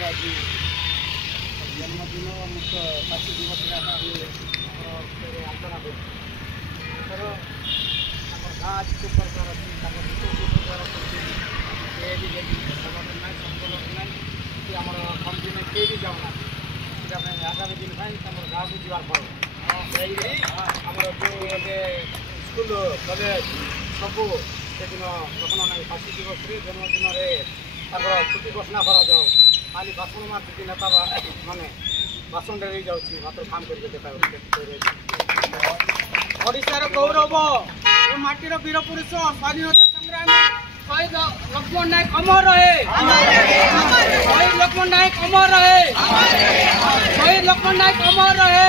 आज जन्मदिन मुख्य 5 दिवस आलोचना कर गाँ आज खूब प्रकार अच्छी संगठन संकलन ना कि आम कम दिन किए भी जाऊना आगामी दिन गाँव को जीवार पड़ो आमर जो स्कूल कॉलेज सबू से दिन लोक ना 5 दिवस जन्मदिन छुट्टी घोषणा कर खाली भाषण मार्च नेता माने भाषण दे जाऊँगी मात्र काम करके देखा ओडिशार गौरव माटीर वीर पुरुष स्वाधीनता संग्रामी शहीद लक्ष्मण नायक अमर रहे शहीद लक्ष्मण नायक अमर रहे शहीद लक्ष्मण नायक अमर रहे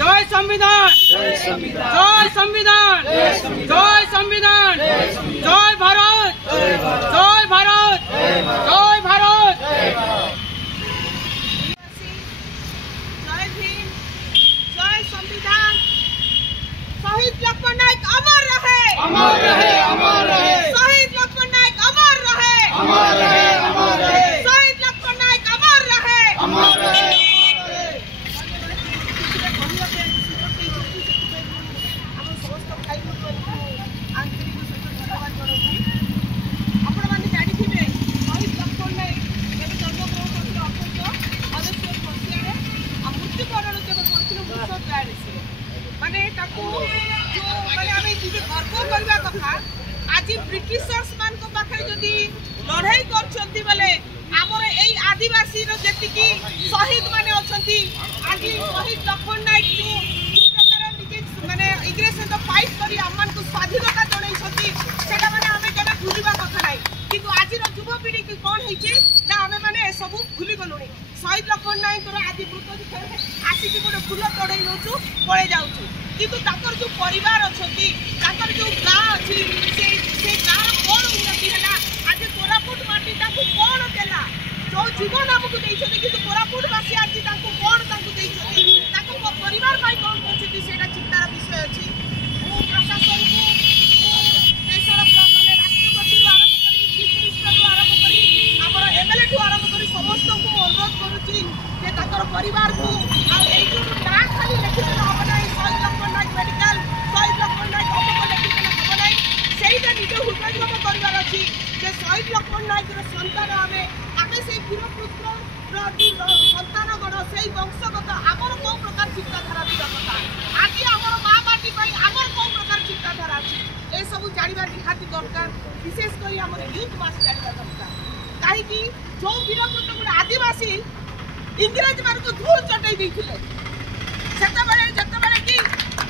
जय संविधान जय संविधान जय संविधान जय भारत जय भारत जय भारत जय भीम जय संविधान शहीद लक्ष्मण नायक अमर रहे शहीद लक्ष्मण नायक अमर रहे शहीद लक्ष्मण नायक अमर रहे माने गर्व करवा कथा आज ब्रिटिशर्स मान को पाखे जदि लड़ाई करछंती बेले हमर एई आदिवासी रो जेतिकी शहीद माने अछंती आज शहीद लक्ष्मण नायक जो प्रकार निजे माने इंग्रेज से फाइट करी हमन को स्वाधीनता जणै छथि सेटा माने हमें केना भूलिबा कथा नै किंतु आज रो युवा पीढ़ी की कोन हिची ना हमें माने सब भूली गलुनी शहीद लक्ष्मण नायक रो आज मृत आसी कि गोटे फूल तोड़े नौचु पळे जाउछु किंतु ताकर जो परिवार अछंती ताकर जो गाँ अछि से गाँ कोन उन्नति हला आज कोरापुट माटी ताकू कोन देला जो जीवन हमकु दैछथि किंतु कोरापुट वासी आज ताकू कोन ताकू दैछथि ताको परिवार पाई कोन करछथि सेटा चिंतार विषय अछि ओ प्रशासन को देशर माने राष्ट्रपति आरंभ करी चीफ मिनिस्टर आरंभ करी हमर एमएलए ठू आरंभ करी समस्त को अनुरोध करूची जे ताकर परिवार को आ एई जो ना खाली लिखित हबो नै शहीद लक्ष्मण नायक मेडिकल शहीद लक्ष्मण नायक अमको लिखित हबो नै सेइटा निजे हृदयगम करिवार अछि जे शहीद लक्ष्मण नायक रो संतान आमे से वीर पुत्र रो संतान गण सेई वंशगत हमर को प्रकार चिंताधारा दिबा कथा आज हमर मां माटी पई हमर को प्रकार चिंताधारा अछि ए सब जानिबा निहाती दरकार विशेष करी हमर यूथ मास जानिबा दरकार काहे कि जो वीर पुत्र गुड आदिवासी इंग्रेज मान को धूल चटई दैथिले जतबेले कि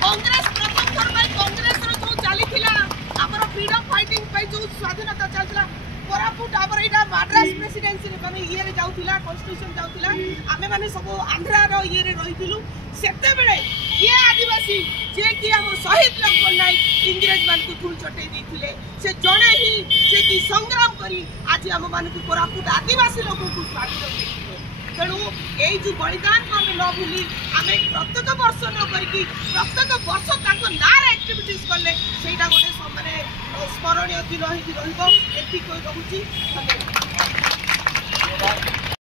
कांग्रेस प्रथम थर में कांग्रेस रो जो चलीथिला हमर फ्रीडम फाइटिंग पे जो स्वाधीनता चलथिला कोरापुट हमर इडा मद्रास प्रेसिडेंसी माने ये रे जाउथिला कॉन्स्टिट्यूशन जाउथिला आमे माने सब आंध्रा रो ये रे रहिथिलु सेते बेले ये आदिवासी जे कि हमर शहीद लक्ष्मण नायक इंग्रेज मान को धूल चटई दैथिले से जणे ही जे कि संग्राम करी आज हम मान को कोरापुट आदिवासी लोक को स्वाधीन तेणु यही जो बलिदान को आम न भूली आम प्रत्येक वर्ष न करके प्रत्येक वर्ष नार एक्टिविटीज कले से गोटे स्मरणीय दिन ही रोचे।